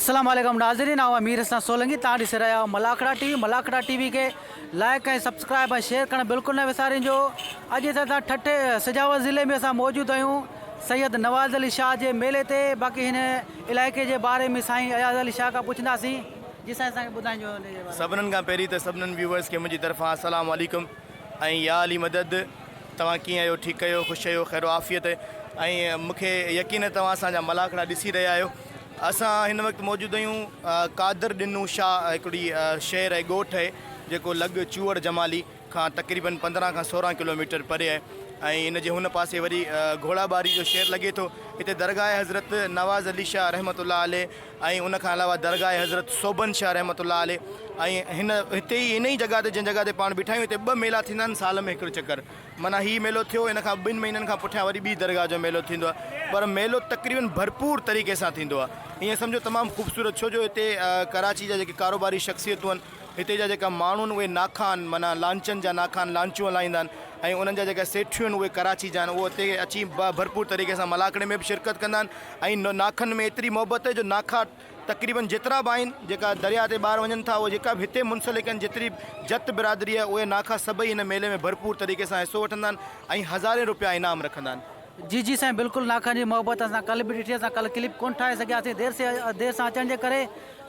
अस्सलाम वालेकुम नाज़रीन, आऊं अमीर हसन सोलंकी तव्हां ॾिसी रहिया आहियो मलाखड़ा टीवी के लाइक ऐं सब्सक्राइब ऐं शेयर करणु बिल्कुलु न विसारिजो। अॼु असां ठठे सिजावर ज़िले में असां मौजूदु आहियूं सैयद नवाज़ अली शाह जे मेले ते। बाक़ी हिन इलाइक़े जे बारे में साईं अयाज़ अली शाह खां पुछंदासीं। जी साईं, असांखे ॿुधाइजो। सभिनीनि खां पहिरीं त सभिनीनि व्यूवर्स खे मुंहिंजी तरफ़ां अस्सलाम वालेकुम ऐं या अली मदद। तव्हां कीअं आहियो? ठीकु आहियो? ख़ुशि आहियो? ख़ैर आफ़ियत। ऐं मूंखे यकीन तव्हां असांजा मलाखड़ा ॾिसी रहिया आहियो। असां हिन वक़्तु मौजूदु आहियूं कादर ॾिनू शाह हिकिड़ी शहर आहे, ॻोठ आहे जेको लॻ चूअड़ जमाली खां तक़रीबन 15 खां 16 किलोमीटर परे आहे। ऐं इन जे हुन पासे वरी घोड़ाबारी जो शहर लॻे थो। हिते दरगाह हज़रत नवाज़ अली शाह रहमतुल्लाह अलैह ऐं उन खां अलावा दरगाह हज़रत सोबन शाह रहमतुल्लाह अलैह। ऐं हिते ई इन ई जॻह ते जिन जॻह ते पाण बीठा आहियूं हिते 2 मेला थींदा आहिनि साल में हिकिड़ो चकर। माना हीउ मेलो थियो, इन खां 2 महीननि खां पुठियां वरी ॿी दरगाह जो मेलो थींदो आहे। पर मेलो तक़रीबन भरपूर तरीक़े सां थींदो आहे। ईअं सम्झो तमामु ख़ूबसूरत, छो जो हिते कराची जा जेके कारोबारी शख़्सियतूं आहिनि, हिते जा जेका माण्हू आहिनि उहे नाखा आहिनि, माना लांचनि जा नाखा आहिनि, लांचूं हलाईंदा आहिनि। ऐं उन्हनि जा जेका सेठियूं आहिनि उहे कराची जा आहिनि, उहे हिते अची भरपूर तरीक़े सां मलाखड़े में बि शिरकत कंदा आहिनि। ऐं नाखनि में एतिरी मोहबत आहे जो नाखा तक़रीबन जेतिरा बि आहिनि जेका दरिया ते ॿार वञनि था, उहे जेका बि हिते मुंसलिक आहिनि, जेतिरी जत बिरादरी आहे, उहे नाखा सभई हिन मेले में भरपूर तरीक़े सां हिसो वठंदा आहिनि ऐं हज़ारे रुपया इनाम रखंदा आहिनि। जी साईं, बिल्कुलु नाखनि जी मोहबत असां कल्ह बि ॾिठी। असां कल्ह क्लिप कोन ठाहे सघियासीं देर सां अचण जे करे।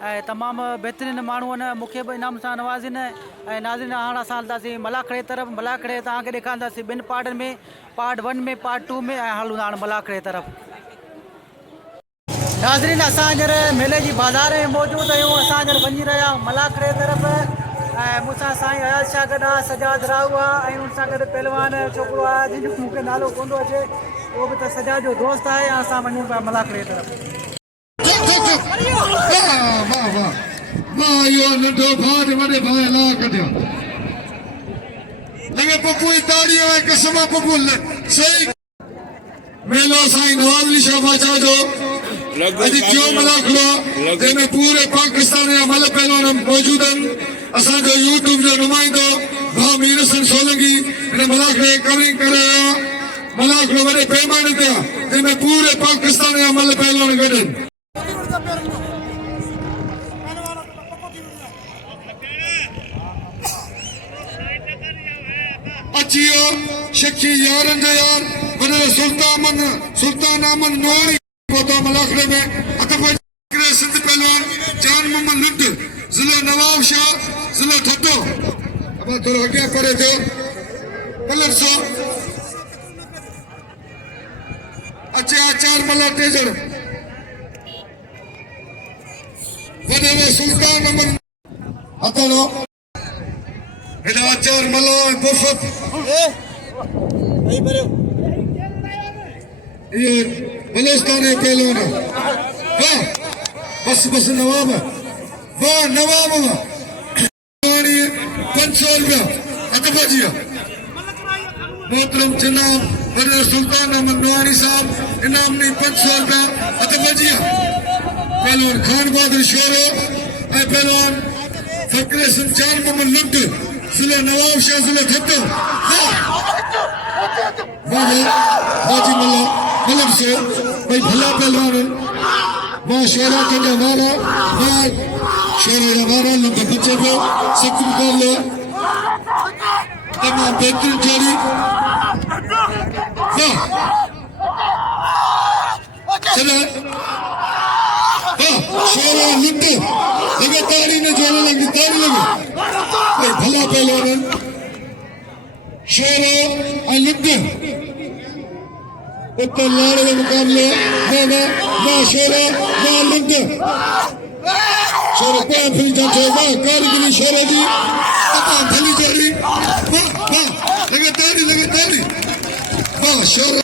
ऐं तमामु बहितरीनु माण्हू आहिनि, मूंखे बि इनाम सां नवाज़ीनि। ऐं नाज़रीन, हाणे असां हलंदासीं मलाखड़े तरफ़। मलाखड़े तव्हांखे ॾेखारींदासीं 2 पार्टनि में, पार्ट 1 में, पार्ट 2 में। ऐं हलूं हाणे मलाखड़े तरफ़। नाज़रीन, असां हींअर मेले जी बाज़ार में मौजूदु आहियूं। असां हींअर वञी रहिया आहियूं मलाखड़े तरफ़। ऐं मूंसां साईं अयाज़ शाह गॾु आहे, सजाद राहू आहे, ऐं उन सां गॾु पहलवान छोकिरो आहे जंहिंजो मूंखे नालो कोन थो अचे, उहो बि त सजाद जो दोस्त आहे। ऐं असां वञूं पिया मलाखड़े तरफ़। मेलो साईं नवाज़ अली शाह बादशाह जो अॼु जो मलाखड़ो जंहिंमें पूरे पाकिस्तान जा मल पहलवान मौजूद आहिनि। असांजो यूट्यूब जो नुमाइंदो भाउ मीर हसन सोलंकी हिन मलाखड़े कवरिंग करे रहियो आहे। मलाखड़ो वॾे पैमाने ते आहे जंहिंमें पूरे पाकिस्तान जा मल पहलवान गॾु आहिनि। अची वियो शखी यारनि जो यार वॾे सुल्तान अमन नवाणी पहुता मलाखड़े में। सिंध पहलवान जान मोहम्मद लुट, ज़िलो नवाब शाह, ज़िलो ठट्टो। अब थोड़ा अॻियां करे थियो कलर सो अचे आचार मला टेजड़ वॾे सुल्तान अमन हथड़ो हेॾा आचार मला बुफ़त ये बलोचिस्तान जे पहलवान। वाह बस नवाब, वाह नवाब, वाह 500 रुपया अतफजिया। मोहतरम जनाब वॾे सुल्तान अहमद नवानी साहब इनामनी 500 रुपया अतफजिया। पहलवान खान बहादुर शोरो ऐं पहलवान फकरे सिंह जान मोहम्मद लुट, ज़िलो नवाब शाह, ज़िलो ठट्टो। हाजी मल्ला मलब से भाई भला पहलवान मां शोरा कंदा वारा मां शोरा जा वारा लोग बच्चे को सब कर लो तमाम बेहतरीन जोड़ी। वाह चलो वाह शोरा लुट लगे ताड़ी में जोड़ने लगी, ताड़ी लगे भाई भला पहलवान शोरा और लुट उत्तर लाड़ के मुकाबले ना शोरा ना लुट। शोरा क्या फिर जाते वाह कारीगरी शोरा जी तमाम भली जोड़ी। वाह लगे ताड़ी वाह शोरा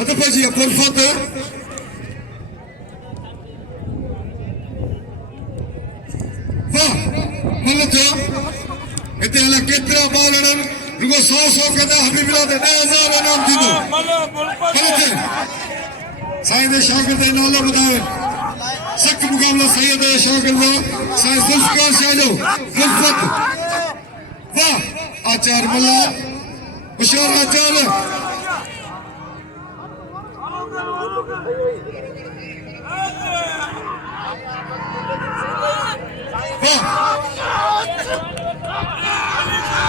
अतफजी परफत वाह मन जो इतने अला केतरा बालड़न रुको 100 कदा हबीबुल्लाह दे 9000 इनाम थींदो। साईं दे शागिर्द जो नालो ॿुधायो। सख़्त मुक़ाबला सैयद शागिर्द साईं ज़ुल्फ़िकार शाह जो ज़ुल्फ़त। वाह आचार मल्ला होशियार आचार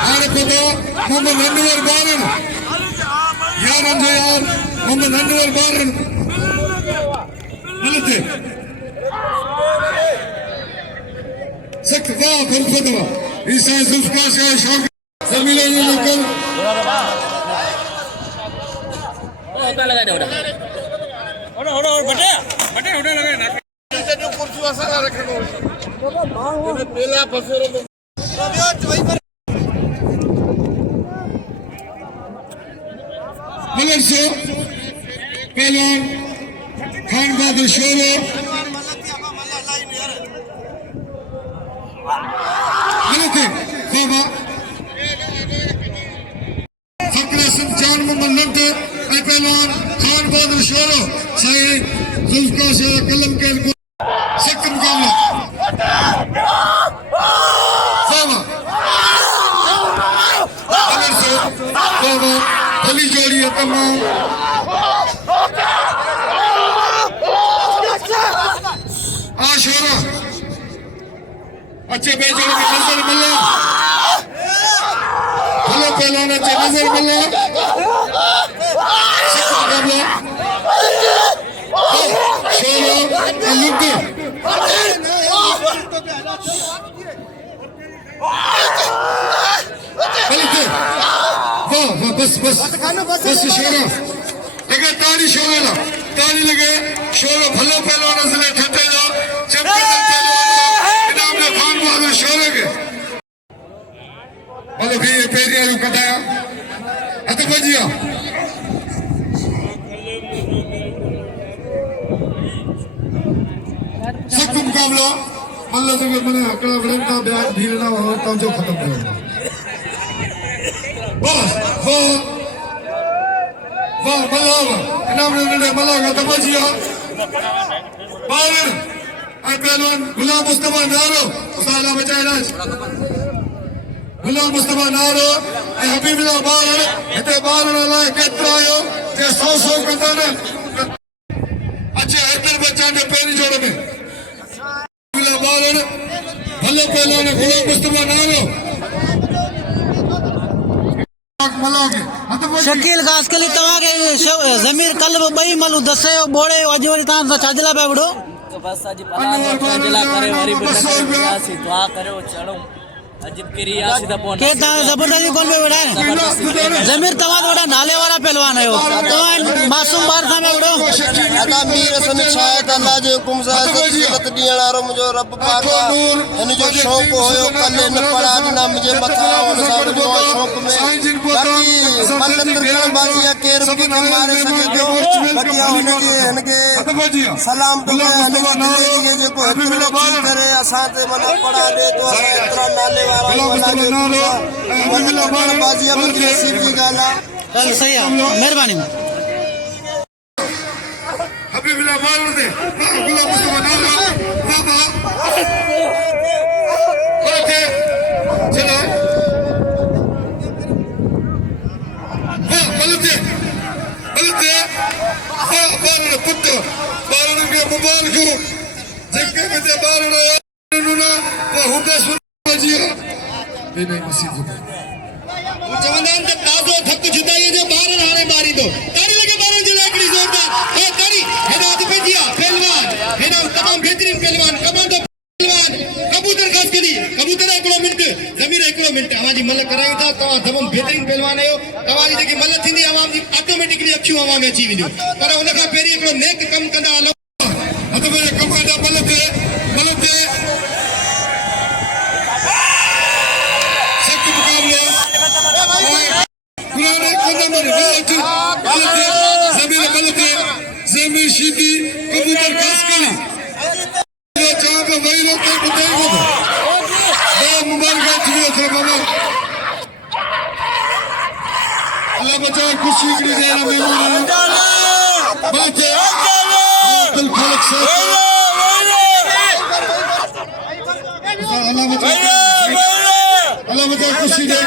आरे पतो मोहम्मद अनवर बारन यार जो यार मोहम्मद अनवर बारन गलत है सख्त वाह फरफदवा ईसा जुल्फकार से शौक जमीले ये लेकर होता लगा दे ओड़ा बटे बटे लगे ना जो कुर्सी असर रखनो ये पेला फसेरो मगर से पहलवान खान बहादुर शोरो गलत है बाबा फकरे सिंह जान मोहम्मद नंद ए पहलवान खान बहादुर शोरो सही जुल्फकार से कलम के सख्त मुकाबला बाबा मगर से बाबा भली जोड़ी है तमाम आशोरा अच्छे बेजोड़ में नजर मिला भले पहलवान अच्छे नजर मिला शोरा लुक बस शोरा लगे ताड़ी शोरा ताड़ी लगे शोरा भलो पहलवान असले ठटे जो चैंपियन पहलवान इनाम ने खान बहादुर शोरे के भले भी पेरिया रू कटाया अत बजिया सख्त मुकाबला मल्ल से मने अकड़ा बड़न का ब्याज धीरे ना हो तो जो खत्म करो बस वाह मल्लावा इनाम ने मल्लावा तब बजिया बावन आई पहलवान गुलाम मुस्तफा नारो उसाला बचाएला गुलाम मुस्तफा नारो ऐं हबीबुल्लाह बावन हिते बावन लाइ केतिरा आयो जे 100 कंदा न अच्छा हैदर बच्चा ने पहिरीं जोड़ में हबीबुल्लाह बावन भले पहलवान गुलाम मुस्तफा नारो शकील खास के लिए तव्हांखे ज़मीर कल्ब ॿई मलूं दसे बोड़े अॼु वरी तव्हां सां छाजला पिया विड़ो बस अॼु छाजला करे वरी बि दुआ करियो चढ़ूं अॼु किरी आसीं त पोइ के तव्हां ज़बरदस्ती कोन पिया विड़ाए ज़मीर तव्हां त वॾा नाले वारा पहलवान आहियो तव्हां मासूम ॿार सां पिया विड़ो अदा मीर सन शायद अल्लाह जे हुकुम सां सचीलत ॾियण वारो मुंहिंजो रब पाक हिन जो शौक़ु हुयो कल्ह न पढ़ा ॾिना मुंहिंजे मथां हुन सां वॾो शौक़ में बाक़ी मल्ल तिरकणबाज़ी आहे केरु बि कंहिंखे मारे सघे थो बाक़ी हिनखे सलाम थो कयां हिनजे ज़िंदगीअ जेको हेतिरो थी करे असां ते मतिलबु पढ़ा ॾिए थो असां एतिरा नाले वारा तिरकणबाज़ी आहे मुंहिंजी नसीब जी ॻाल्हि आहे हल सही आहे महिरबानी हबीबुल्लाह बावन दे गुलाम मुस्तफा नारो बाबा ओके चलो गलत बारण पुट बारण के मुबारक जेके के बारण नुना वो हुबे सुजिया बेने नसीब वो चवंदा आहिनि त ताज़ो थक जुदाईअ जो बारण हाणे मारी दो ताड़ी लगे बारण जे लाइ हिकिड़ी ज़ोरदार हे ताड़ी हेॾा हथ पंहिंजी आहे पहलवान हेॾा तमामु बहितरीन पहलवान कमांडो पहलवान कबूतर ख़ास करी कबूतर हिकिड़ो मिंट ज़मीर हिकिड़ो मिंट अवां जी मल करायूं था तव्हां तमामु बहितरीन पहलवान आहियो तव्हांजी जेकी मल थींदी आवाम जी ऑटोमेटिकली अखियूं आवाम में अची वेंदियूं पर हुन खां पहिरीं हिकिड़ो नेक कमु कंदा हलो हथ में कमु कंदा मल ते सख्त मुकाबलो पुराने कदम राइट ज़मीर मल ते ज़मीर शीदी कबूतर ख़ास करी जहाँ पे वही लोग तो बताएंगे बहुत मुबारक थी बाबा अल्लाह बचाए खुशी की दे रहा मेहमान बात है दिल खलक से अल्लाह बचाए खुशी दे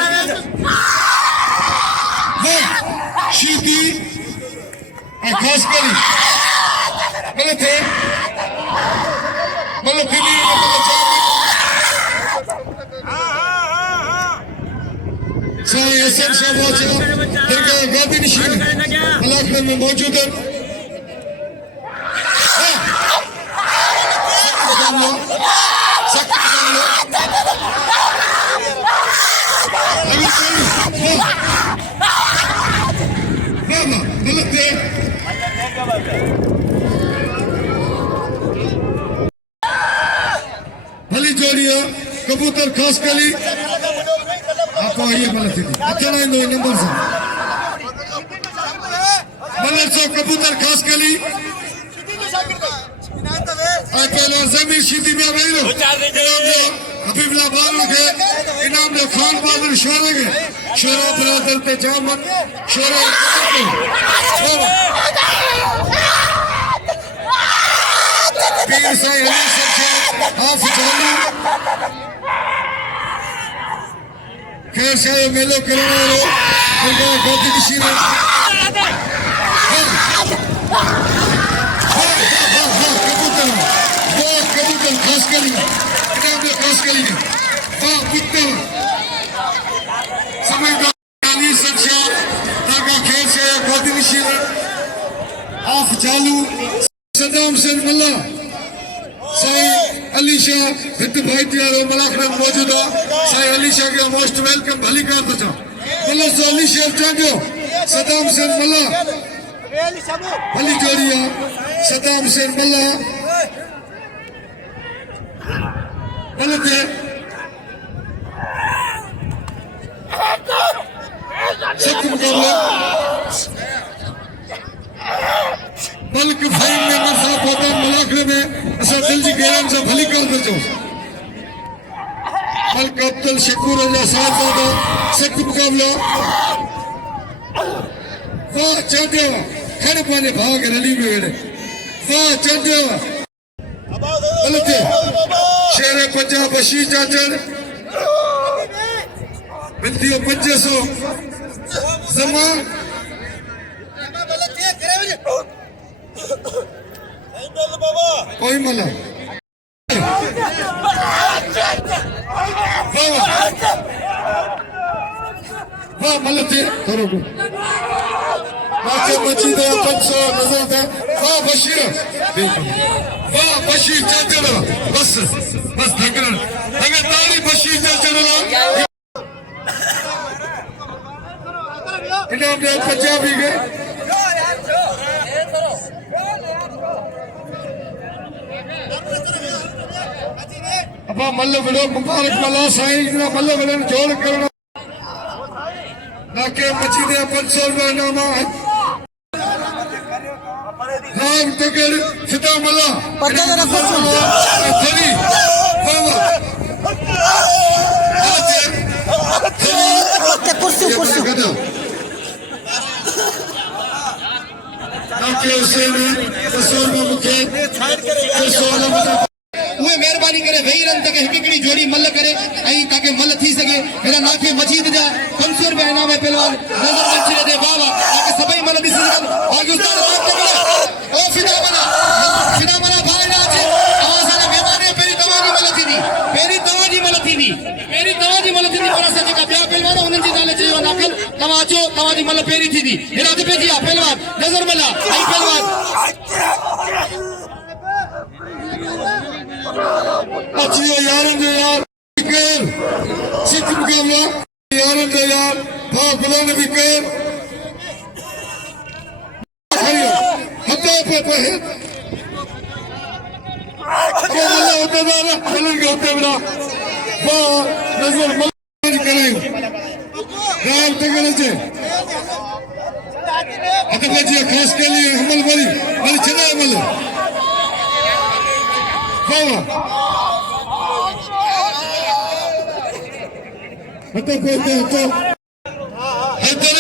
शीदी खास करी गलत है बोलो फिनी साईं हसन शाह वाचा दरगाह गादी नशीन मलाखड़ा में मौजूद है भली जोड़िया कबूतर खास कली आपको आइए मलक थी अच्छा ना इन नंबर से मलक से कबूतर खास कली पहले जमीन शीती में भाई लो हबीबुल्लाह बादल के इनाम जो खान बादल शोरे के शोरा बरादर पे जामन शोरा पीर साईं अली सबसे हाफ चालू खैर शाह मेलो करने वाले उनका गादी नशीन कबूतर खास करी खास करी वाह पुत्र समझदार अली सबसे ताका खैर शाह गादी नशीन हाफ चालू सदाम सिंह मल्ला साईं अली शाह हित भाई त्यारो मलाखड़ा मौजूद है साईं अली शाह के मोस्ट वेलकम भली कर तो मल्ला सो अली शाह चांगो सदाम सिंह मल्ला भली जोड़िया सदाम सिंह मल्ला भले सख्त मुकाबला बल्क फाइन में मरसा पोता मलाखड़े में असा दिल जी गहरान से भली कर दो बल्क अब्दुल शकूर रजा साहब दादा सख्त मुकाबला वाह चांदे खड़े पाने भाग रली में वेड़े वाह चांदे गलते शेर पंजाब बशीर चाचड़ बिंदियो 500 जमा कोई मला वाह मलते करो नाचे मची दे 500 नजर दे वाह बशीर वाह बशीर चाचड़ बस धगरण अगर तारी बशीर चाचड़ इनाम दे पंजाबी गए अपा मल्ल विड़ो मुबारक मल्ला साईं इतना मल्ल विड़न जोड़ करना नाके मचीदे 500 रुपया इनामा राम तगड़ फिदा मल्ला पता जरा थली बाबा कुर्सी कुर्सी नाके हुसैन 200 रुपया मुखे 200 रुपया उहे मेहरबानी करे वेही रन तक हिकड़ी जोड़ी मल करे ऐं ताके मल थी सके हेड़ा नाके मजीद जा 500 रुपया इनाम है पहलवान नजर बच्चे दे बाबा ताके सभई मल दिस सके पाकिस्तान रात तक ओ फिदा मना भाई ना छे आवाज ने मेहमाने पेरी तवाजी मल थी पेरी तवाजी मल थी पर असा जेका बिया पहलवान उनन जी नाले चयो नाकल तवाजो तवाजी मल पेरी थी हेड़ा ते पेजी पहलवान नजर मला ऐं पहलवान अच्छी यारन दे यार कर सिख मुकाबला यारन दे यार भा बुलान भी कर हत्ता पे अल्लाह होता दारा बुलान के होते बड़ा भा नजर मल करे राम तगड़ से अतः जी खास के लिए हमल बड़ी चला हमल हतो कहते हतो हैदर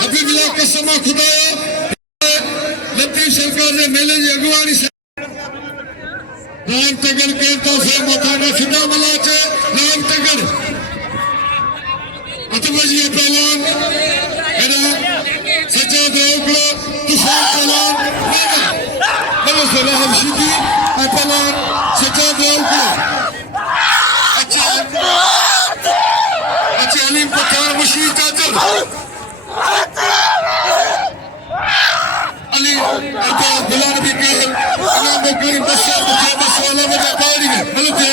हबीबुल्लाह कसम खुदाया लतीफ सरकार ने मेले जी अगवानी राम तगड़ के तो से मथाना फिदा मला चे राम तगड़ अतबजी पहलवान एड़ा सच्चा दोगलो तूफान पहलवान बोलो सलाम शीदी पहलवान सज्जाद राउको अच्छे अलीम पठान मुशीर चाचर अली अरबा गुलाम नबी के इमाम करीम बशर मुझे मसवाला में जारी है मतलब है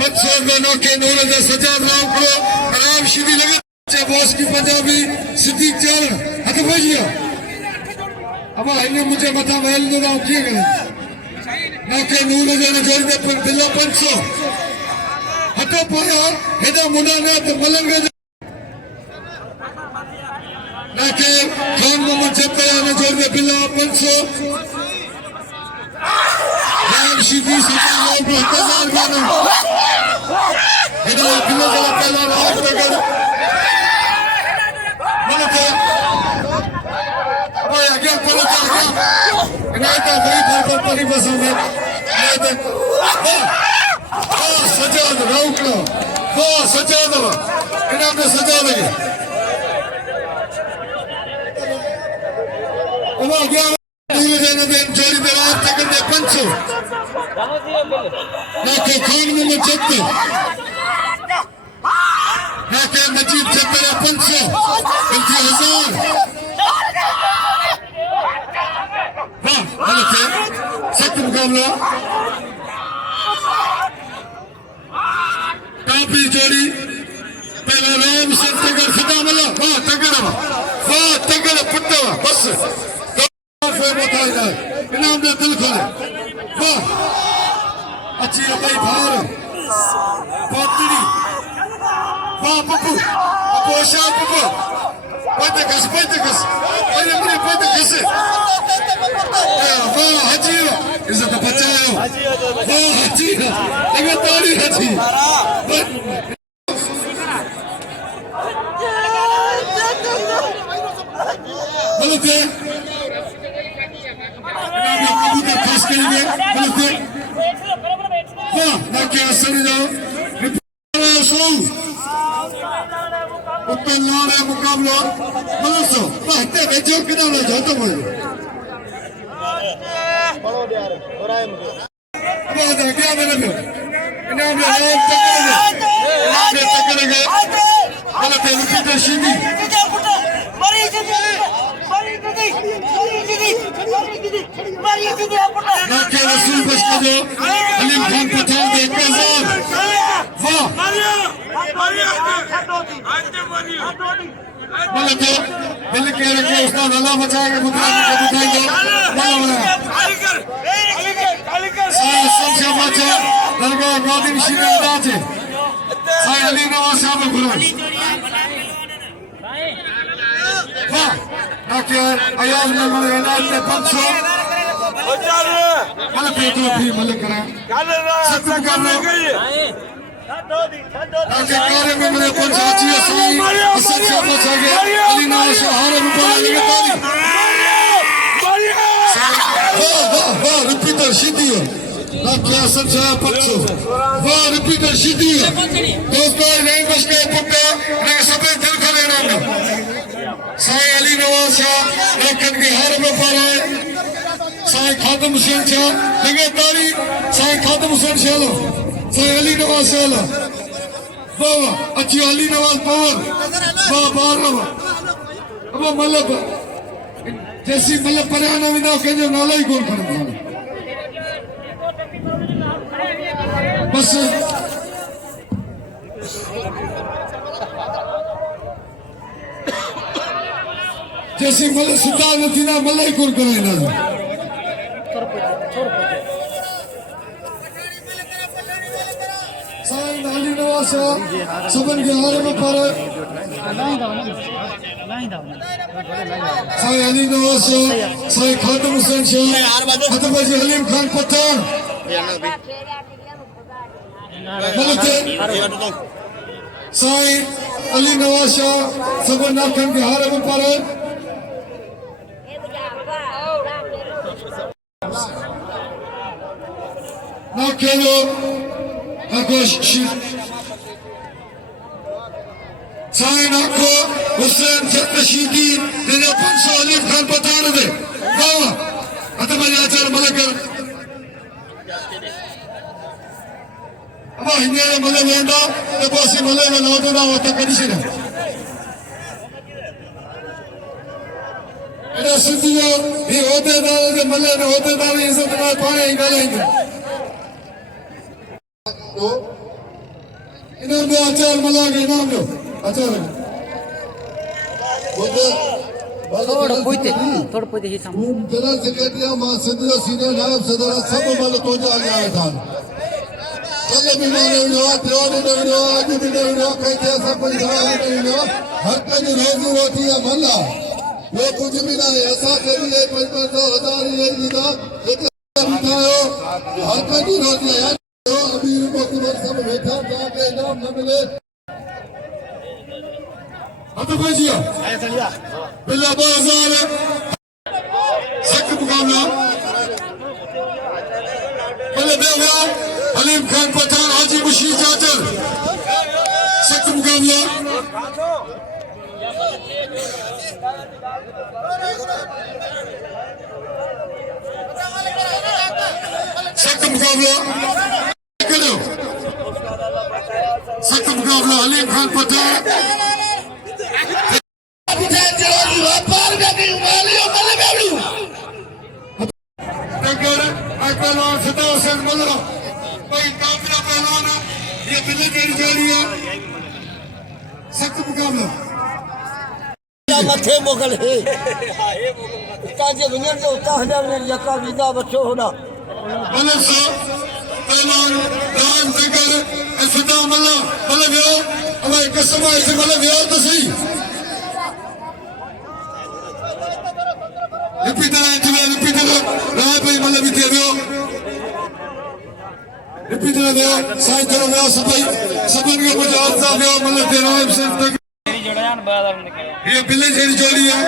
बच्चों के नूर दा सज्जाद राउको आराम शिदी लगे बॉस की पंजाबी सिद्दीक चाल हथ भेजियो अब इन्हें मुझे मथा महल दो ना किए गए ना के नूर ने जोड़ दे पर दिल्ला 500 हथो पाया हेदा मुंडा ने तो मलंग ना के खान मोहम्मद जब्बाया ने जोड़ दे बिल्ला 500 राम शिदी सज्जाद राउको इंतजार मानो हेदा बिल्ला का पहला राउंड तक सज्जाद राउको सज्जाद इनाम में सज्जाद है जोड़ी दे रात तक 500 नाके खान में जत्ते नाके मजीद जत्ते 500 1000 सख्त मुकाबला काफी जोड़ी पहला राम सिंह तगर फिदा मला वाह तगर पुट्टा बस इनाम दे दिल खोले वाह अच्छी भाई भार पातड़ी वाह पप्पू पोशा पप्पू पैते कस अरे मेरे पैते कस वाह हाजी इज्जत बचाओ वाह हाजी लगे ताड़ी हाजी गलत है कबूतर खास करेंगे गलत है वाह ना क्या सर जाओ सो उत्तर लौड़े मुकाबला मतलब सो पहते बेचो कितना ना जाता मुझे बहुत है क्या मैंने भी इनाम में टकरेंगे गलत है रिपीटर शिदी ना क्या रसूल बस को दो अलीम खान पठान दे 1000 वाह मतलब तो दिल के रखे उसका गला बचाएगा मुद्रा में उठाई दो सारे सबसे बचा दरगाह गादिन शिरा दाते सारे अली नवाज साहब गुरु वाह ना क्या अयाज में मले इलाज में 500 मतलब ये तो भी मले करा सत्य कर रहे आगे कार्य में मेरे 500 अच्छी सही असर से बचा गया अली नवाज हारे रुपया लगे वाह रिपीटर शिदी ना क्या असर से 500 वाह रिपीटर शिदी दोस्तों नहीं बच के पुट्टे ने सबे दिल को लेना है साईं अली नवाज शाह लेकिन के हार में पारा साईं खादिम हुसैन शाह लगे तारी साईं खादिम हुसैन शाह साईं अली नवाज शाह वाह अच्छी अली नवाज पावर वाह बार अब मतलब जैसी मतलब परियाना विदा के जो नाला ही कौन करता बस जैसी मतलब सितार न थी ना मतलब ही कौन करे ना साईं अली नवाज सबन के हारे में पारे साईं अली नवाज साईं खादिम हुसैन शाह खतम जी हलीम खान पठान साईं अली नवाज शाह सबन नाखन के हारे में पारे ना खेलो आगोश साईं नाखो हुसैन रशीदी जिन्हें 500 अलीम खान पठान दे वाह अतः मैं आचार्य मलकर अब हिंदे मले वेंदा तो बस मले में लौटो ना होता कंडीशन है इधर सिद्धियों ये होते दाल के मले में होते दाल इज्जत ना पाने ही गलेंगे तो इधर दो आचार्य मला के नाम दो आचार्य थोड़ा पुते ही सामने जनरल सेक्रेटरी मां सिंधियो सीनियर नायब सदर सब मल तो जा गया था चले भी माने लो त्योने लो आज भी लो कहते सब कोई जवाब नहीं लो हर कहीं रोजी रोटी है मल्ला ये कुछ भी ना ऐसा कभी है 5,000 ये लीधा एक बिठाओ हर कहीं रोटी है अभी को कुछ सब बैठा जाके नाम न मिले अतो भजिया बिल्ला बाजार सख्त मुकाबला पहले देवया अलीम खान पठान हाजी मुशीद जाटर सख्त मुकाबला सख्त मुकाबला सख्त मुकाबला अलीम खान पठान पहलवान सदा हुसैन मल्ला भाई काफिला पहलवान ये बिल्ली केड़ी जोड़ी है सख्त मुकाबला मथे मोगल है ताजे वञण जो उताहदा में यका विदा बचो होना मल्ला सो पहलवान राज नगर सदा मल्ला मल्ला वियो हमारे कसम ऐसे मल्ला वियो तो सही रिपीटर राय भाई मल्ला भी दे वियो रिपीटर वियो साईं करो वियो सबन के मुझे आता वियो मल्ला दे राय से ये बिल्ली जेरी जोड़ी है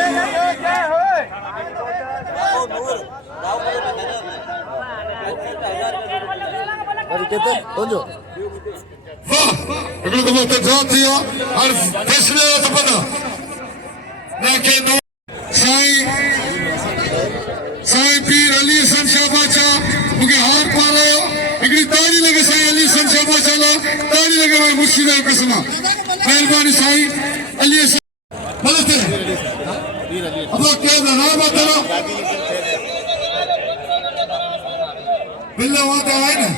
वाह अगर तो बहुत ड्रॉप दिया और फैसले तो पता ना के दो साईं पीर अली सन शाबाचा मुझे हार पा रहे हो एकड़ी ताड़ी लगे साईं अली सन शाबाचा ला ताड़ी लगे भाई मुर्शिद कसमा मेहरबानी साईं अली गलत है अब क्या ना बताओ बिल्ला वहां पे आए ना